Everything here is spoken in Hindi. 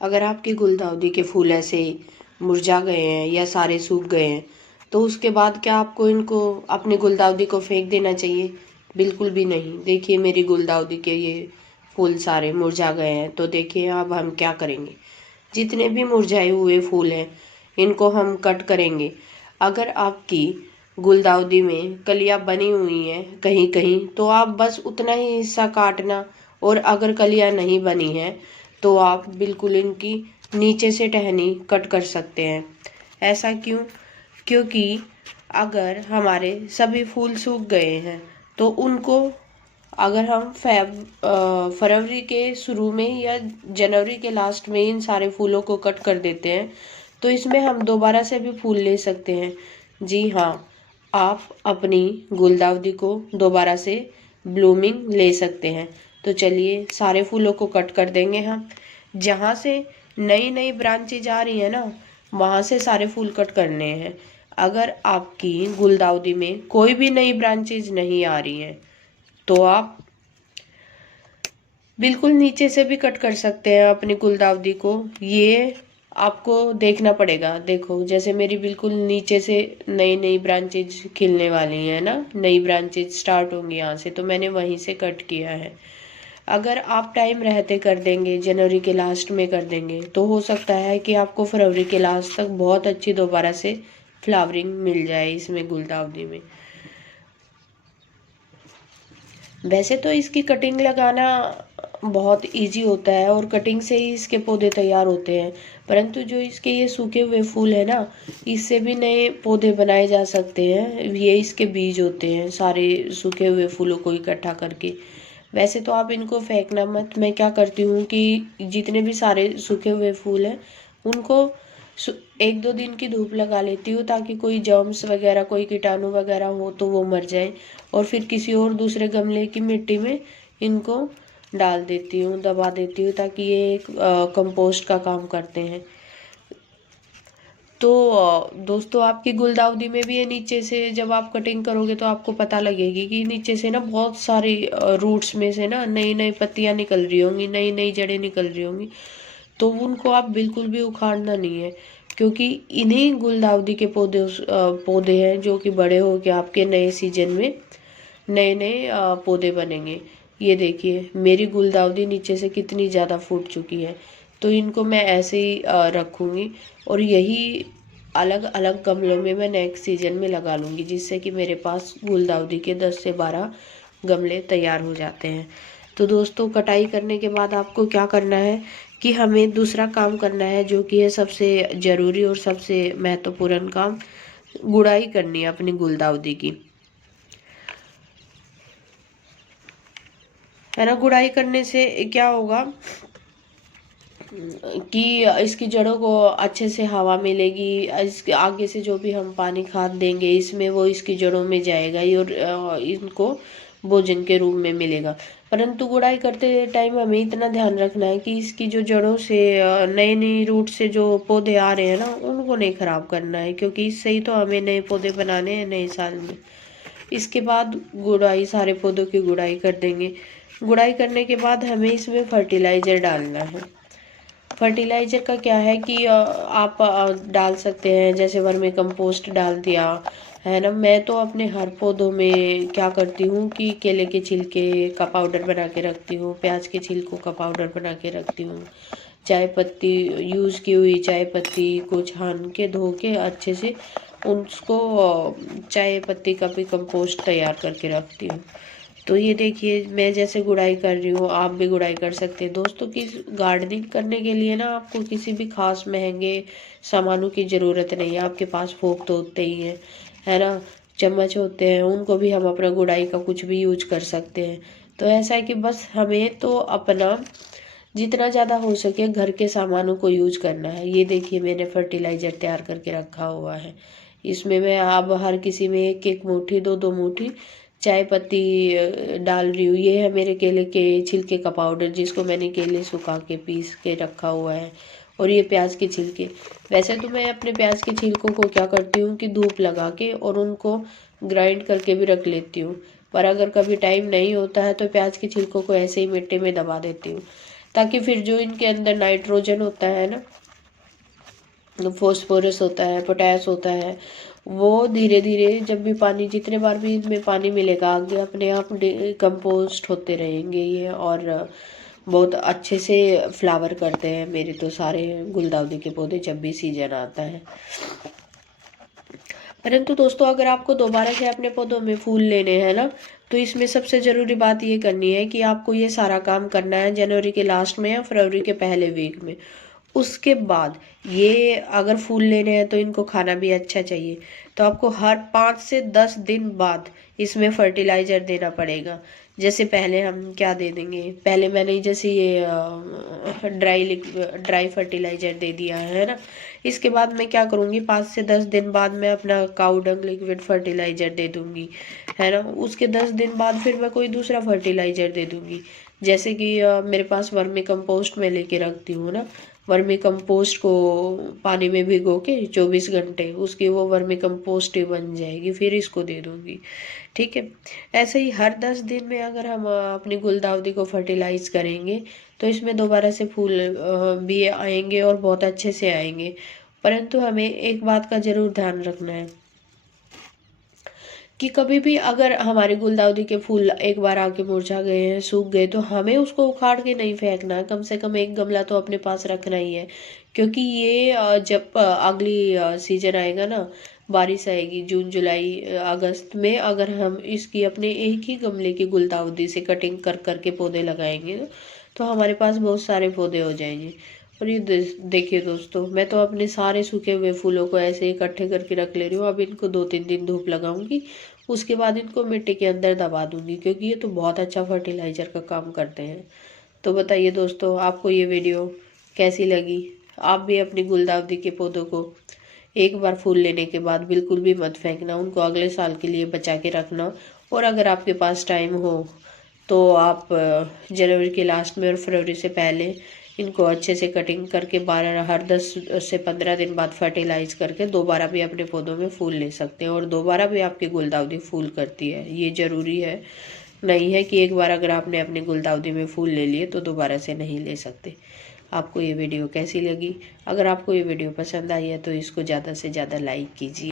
अगर आपके गुलदाउदी के फूल ऐसे मुरझा गए हैं या सारे सूख गए हैं तो उसके बाद क्या आपको इनको अपनी गुलदाउदी को फेंक देना चाहिए? बिल्कुल भी नहीं। देखिए मेरी गुलदाउदी के ये फूल सारे मुरझा गए हैं, तो देखिए अब हम क्या करेंगे। जितने भी मुरझाए हुए फूल हैं इनको हम कट करेंगे। अगर आपकी गुलदाउदी में कलियां बनी हुई हैं कहीं कहीं तो आप बस उतना ही हिस्सा काटना, और अगर कलियां नहीं बनी हैं तो आप बिल्कुल इनकी नीचे से टहनी कट कर सकते हैं। ऐसा क्यों? क्योंकि अगर हमारे सभी फूल सूख गए हैं तो उनको अगर हम फरवरी के शुरू में या जनवरी के लास्ट में इन सारे फूलों को कट कर देते हैं तो इसमें हम दोबारा से भी फूल ले सकते हैं। जी हाँ, आप अपनी गुलदाउदी को दोबारा से ब्लूमिंग ले सकते हैं। तो चलिए सारे फूलों को कट कर देंगे हम। जहाँ से नई नई ब्रांचेज आ रही है ना, वहाँ से सारे फूल कट करने हैं। अगर आपकी गुलदाउदी में कोई भी नई ब्रांचेज नहीं आ रही हैं तो आप बिल्कुल नीचे से भी कट कर सकते हैं अपनी गुलदाउदी को। ये आपको देखना पड़ेगा। देखो जैसे मेरी बिल्कुल नीचे से नई नई ब्रांचेज खिलने वाली हैं ना, नई ब्रांचेज स्टार्ट होंगी यहाँ से, तो मैंने वहीं से कट किया है। अगर आप टाइम रहते कर देंगे, जनवरी के लास्ट में कर देंगे, तो हो सकता है कि आपको फरवरी के लास्ट तक बहुत अच्छी दोबारा से फ्लावरिंग मिल जाए इसमें गुलदाउदी में। वैसे तो इसकी कटिंग लगाना बहुत इजी होता है और कटिंग से ही इसके पौधे तैयार होते हैं, परंतु जो इसके ये सूखे हुए फूल है ना, इससे भी नए पौधे बनाए जा सकते हैं। ये इसके बीज होते हैं सारे सूखे हुए फूलों को इकट्ठा करके। वैसे तो आप इनको फेंकना मत। मैं क्या करती हूँ कि जितने भी सारे सूखे हुए फूल हैं उनको एक दो दिन की धूप लगा लेती हूँ ताकि कोई जर्म्स वगैरह, कोई कीटाणु वगैरह हो तो वो मर जाए, और फिर किसी और दूसरे गमले की मिट्टी में इनको डाल देती हूँ, दबा देती हूँ, ताकि ये एक कंपोस्ट का काम करते हैं। तो दोस्तों आपकी गुलदाउदी में भी ये नीचे से जब आप कटिंग करोगे तो आपको पता लगेगी कि नीचे से ना बहुत सारी रूट्स में से ना नई नई पत्तियां निकल रही होंगी, नई नई जड़ें निकल रही होंगी। तो उनको आप बिल्कुल भी उखाड़ना नहीं है, क्योंकि इन्हीं गुलदाउदी के पौधे हैं जो कि बड़े हो के आपके नए सीजन में नए नए पौधे बनेंगे। ये देखिए मेरी गुलदाउदी नीचे से कितनी ज़्यादा फूट चुकी है। तो इनको मैं ऐसे ही रखूँगी, और यही अलग अलग गमलों में मैं नेक्स्ट सीजन में लगा लूँगी, जिससे कि मेरे पास गुलदाउदी के 10 से 12 गमले तैयार हो जाते हैं। तो दोस्तों कटाई करने के बाद आपको क्या करना है कि हमें दूसरा काम करना है, जो कि है सबसे ज़रूरी और सबसे महत्वपूर्ण काम। गुड़ाई करनी है अपनी गुलदाउदी की, है ना। गुड़ाई करने से क्या होगा कि इसकी जड़ों को अच्छे से हवा मिलेगी। इसके आगे से जो भी हम पानी खाद देंगे इसमें वो इसकी जड़ों में जाएगा ही, और इनको भोजन के रूप में मिलेगा। परंतु गुड़ाई करते टाइम हमें इतना ध्यान रखना है कि इसकी जो जड़ों से नए नए रूट से जो पौधे आ रहे हैं ना, उनको नहीं खराब करना है, क्योंकि इससे ही तो हमें नए पौधे बनाने हैं नए साल में। इसके बाद गुड़ाई, सारे पौधों की गुड़ाई कर देंगे। गुड़ाई करने के बाद हमें इसमें फर्टिलाइज़र डालना है। फर्टिलाइज़र का क्या है कि आप डाल सकते हैं, जैसे वर्मी कंपोस्ट डाल दिया, है ना। मैं तो अपने हर पौधों में क्या करती हूँ कि केले के छिलके का पाउडर बना के रखती हूँ, प्याज के छिलकों का पाउडर बना के रखती हूँ, चाय पत्ती, यूज़ की हुई चाय पत्ती को छान के धो के अच्छे से उसको चाय पत्ती का भी कंपोस्ट तैयार करके रखती हूँ। तो ये देखिए मैं जैसे गुड़ाई कर रही हूँ, आप भी गुड़ाई कर सकते हैं। दोस्तों की गार्डनिंग करने के लिए ना आपको किसी भी खास महंगे सामानों की ज़रूरत नहीं है। आपके पास फोक तो होते ही हैं, है ना, चम्मच होते हैं, उनको भी हम अपना गुड़ाई का कुछ भी यूज कर सकते हैं। तो ऐसा है कि बस हमें तो अपना जितना ज़्यादा हो सके घर के सामानों को यूज करना है। ये देखिए मैंने फर्टिलाइज़र तैयार करके रखा हुआ है। इसमें मैं अब हर किसी में एक एक मुट्ठी, दो दो मुट्ठी चाय पत्ती डाल रही हूँ। ये है मेरे केले के छिलके का पाउडर, जिसको मैंने केले सुखा के पीस के रखा हुआ है। और ये प्याज के छिलके। वैसे तो मैं अपने प्याज के छिलकों को क्या करती हूँ कि धूप लगा के और उनको ग्राइंड करके भी रख लेती हूँ, पर अगर कभी टाइम नहीं होता है तो प्याज के छिलकों को ऐसे ही मिट्टी में दबा देती हूँ। ताकि फिर जो इनके अंदर नाइट्रोजन होता है ना, फॉस्फोरस होता है, पोटास होता है, वो धीरे धीरे जब भी पानी, जितने बार भी इनमें पानी मिलेगा आगे अपने आप कंपोस्ट होते रहेंगे ये, और बहुत अच्छे से फ्लावर करते हैं मेरे तो सारे गुलदाउदी के पौधे जब भी सीजन आता है। परंतु दोस्तों अगर आपको दोबारा से अपने पौधों में फूल लेने हैं ना, तो इसमें सबसे ज़रूरी बात ये करनी है कि आपको ये सारा काम करना है जनवरी के लास्ट में या फरवरी के पहले वीक में। उसके बाद ये अगर फूल लेने हैं तो इनको खाना भी अच्छा चाहिए, तो आपको हर 5 से 10 दिन बाद इसमें फर्टिलाइज़र देना पड़ेगा। जैसे पहले हम क्या दे देंगे, पहले मैंने जैसे ये ड्राई फर्टिलाइज़र दे दिया है ना, इसके बाद मैं क्या करूँगी, 5 से 10 दिन बाद मैं अपना काऊ डंग लिक्विड फर्टिलाइज़र दे दूँगी, है ना। उसके 10 दिन बाद फिर मैं कोई दूसरा फर्टिलाइज़र दे दूँगी। जैसे कि मेरे पास वर्मी कंपोस्ट में लेके रखती हूँ ना, वर्मी कंपोस्ट को पानी में भिगो के 24 घंटे उसकी वो वर्मी कंपोस्ट ही बन जाएगी, फिर इसको दे दूँगी, ठीक है। ऐसे ही हर 10 दिन में अगर हम अपनी गुलदाउदी को फर्टिलाइज करेंगे तो इसमें दोबारा से फूल भी आएंगे और बहुत अच्छे से आएंगे। परंतु हमें एक बात का ज़रूर ध्यान रखना है कि कभी भी अगर हमारे गुलदाउदी के फूल एक बार आके मुरझा गए हैं, सूख गए, तो हमें उसको उखाड़ के नहीं फेंकना है, कम से कम एक गमला तो अपने पास रखना ही है। क्योंकि ये जब अगली सीजन आएगा ना, बारिश आएगी जून जुलाई अगस्त में, अगर हम इसकी अपने एक ही गमले की गुलदाउदी से कटिंग कर करके पौधे लगाएंगे ना, तो हमारे पास बहुत सारे पौधे हो जाएंगे। और ये देखिए दोस्तों, मैं तो अपने सारे सूखे हुए फूलों को ऐसे इकट्ठे करके रख ले रही हूँ। अब इनको 2-3 दिन धूप लगाऊंगी, उसके बाद इनको मिट्टी के अंदर दबा दूंगी, क्योंकि ये तो बहुत अच्छा फर्टिलाइज़र का काम करते हैं। तो बताइए दोस्तों, आपको ये वीडियो कैसी लगी? आप भी अपनी गुलदाउदी के पौधों को एक बार फूल लेने के बाद बिल्कुल भी मत फेंकना, उनको अगले साल के लिए बचा के रखना। और अगर आपके पास टाइम हो तो आप जनवरी के लास्ट में और फरवरी से पहले इनको अच्छे से कटिंग करके हर 10 से 15 दिन बाद फर्टिलाइज करके दोबारा भी अपने पौधों में फूल ले सकते हैं, और दोबारा भी आपकी गुलदाउदी फूल करती है। ये ज़रूरी है नहीं है कि एक बार अगर आपने अपनी गुलदाउदी में फूल ले लिए तो दोबारा से नहीं ले सकते। आपको ये वीडियो कैसी लगी? अगर आपको ये वीडियो पसंद आई है तो इसको ज़्यादा से ज़्यादा लाइक कीजिए।